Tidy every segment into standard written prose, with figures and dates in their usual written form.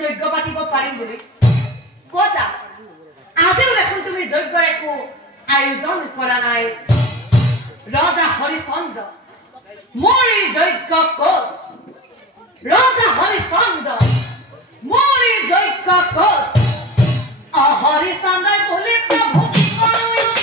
যজ্ঞ পাতিব পাৰিম বুলি কতা আজিও দেখোন তুমি যজ্ঞৰ একো আয়োজন কৰা নাই ৰজা হৰিচন্দ্ৰ মৰি যজ্ঞ ক'ত ৰজা হৰিচন্দ্ৰ মৰি যজ্ঞ ক'ত হৰিচন্দ্ৰই বুলি প্ৰভু কি কৰো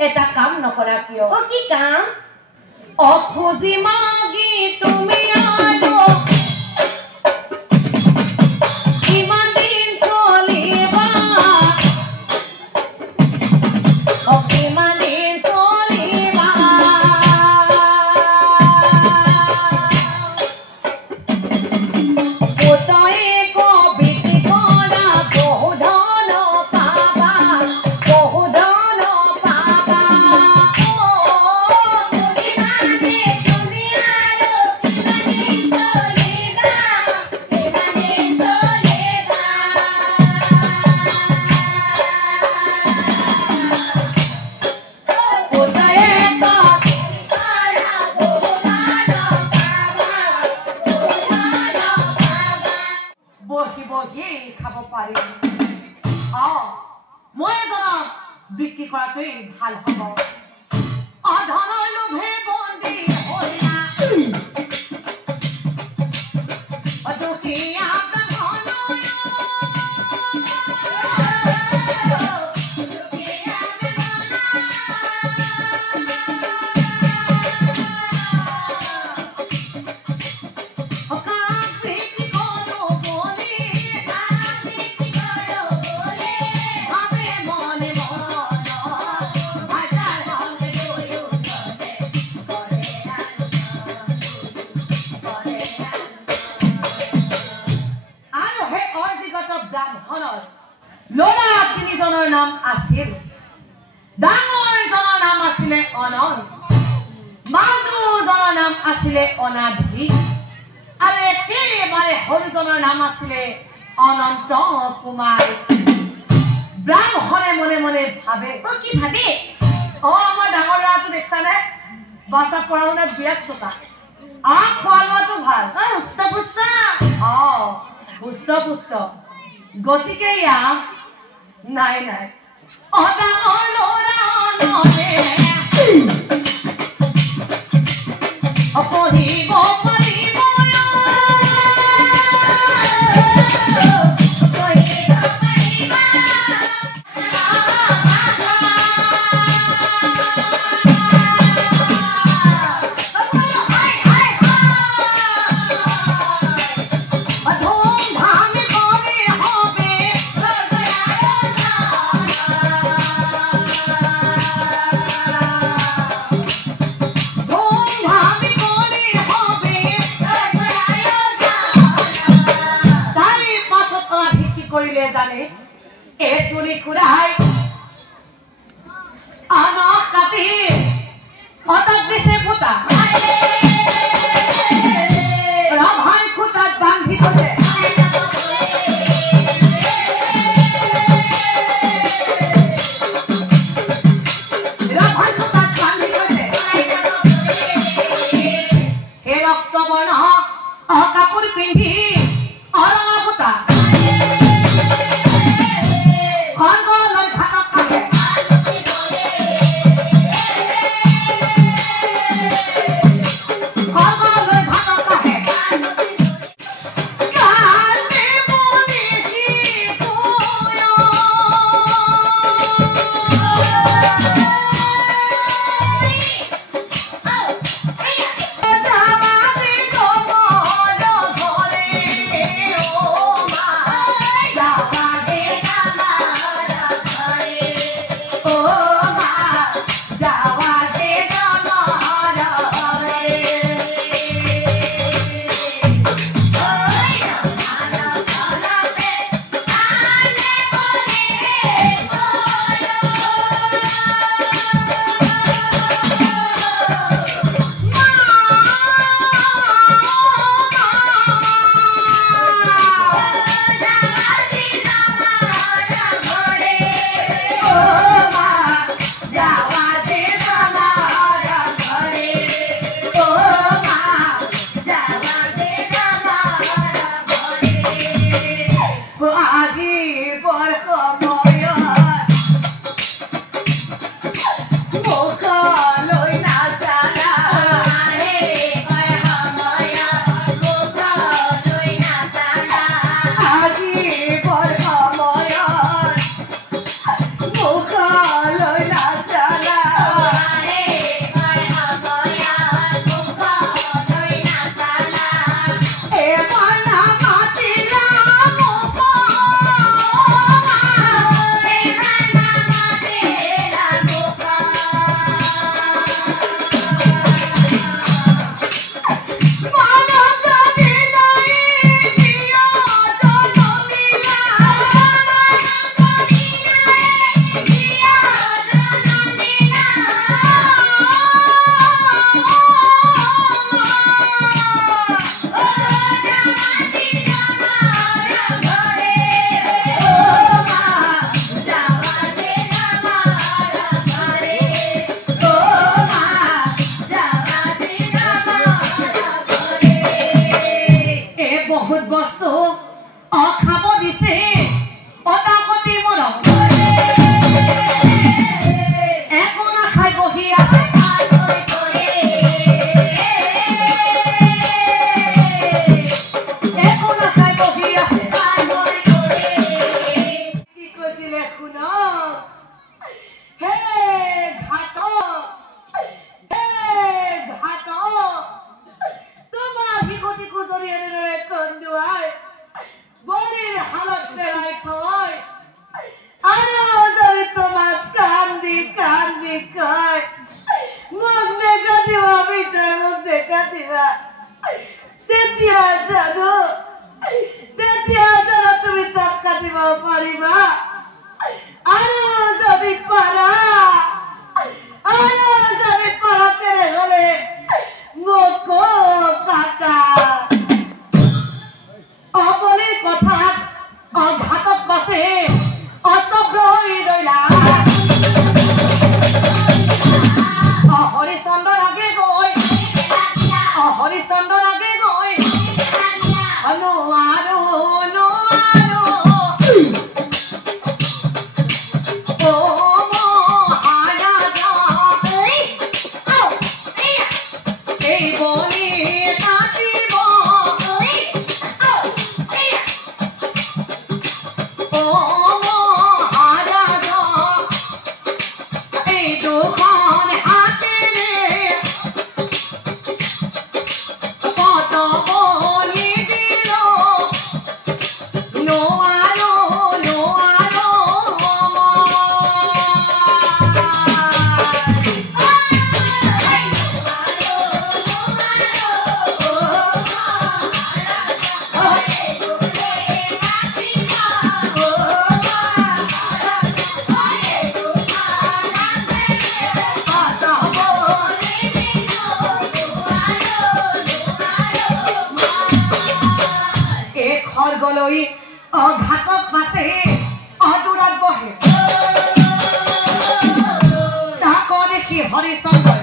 এটা কাম নকৰা কিয় ও কি কাম অখুজি মাগি তুমি আনো কিমান দিন চলিবা কিমান দিন চলিবা কোটাই কবিতি কৰা বহু ধন পাবা বহু ধন পাবা বিক্ৰি কৰাটোই ভাল হ'ব অধনৰ লোভে বন্দী হইনা অদুখিয়া Happy ডাঙৰজনৰ নাম আছিলে অনন্ত, মাজুজনৰ নাম আছিলে অনাধি, আৰু একেবাৰে সৰুজনৰ নাম আছিলে অনন্ত কুমাৰ। ব্ৰাহ্মণে মনে মনে ভাবে, কি ভাবে? আমাৰ ডাঙৰ ল'ৰাটো দেখিছানে? বাছা পঢ়া শুনাত বিৰাট চোকা, খোৱা লোৱাটো ভাল, সুস্থ পুষ্ট। পুষ্ট পুষ্ট। গতিকে ইয়াক নাই নাই ডাঙৰ ল'ৰা নহে পঢ়িব পাৰিব লৈ ঘাটত মাছে দূৰত বহে তাক দেখি হৰিচন্দ্ৰই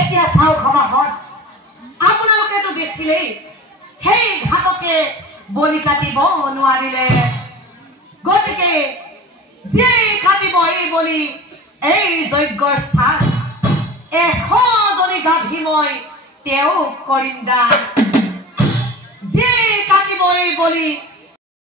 এতিয়া চাওক সভাখন আপোনালোকেতো দেখিলেই সেই ঘাটকে বলি কাটিব নোৱাৰিলে গতিকে যি কাটিব এই বলি এই যজ্ঞৰ স্থান 100জনী গাভী মই তেওঁক কৰিম দান যি কাটিব এই বলি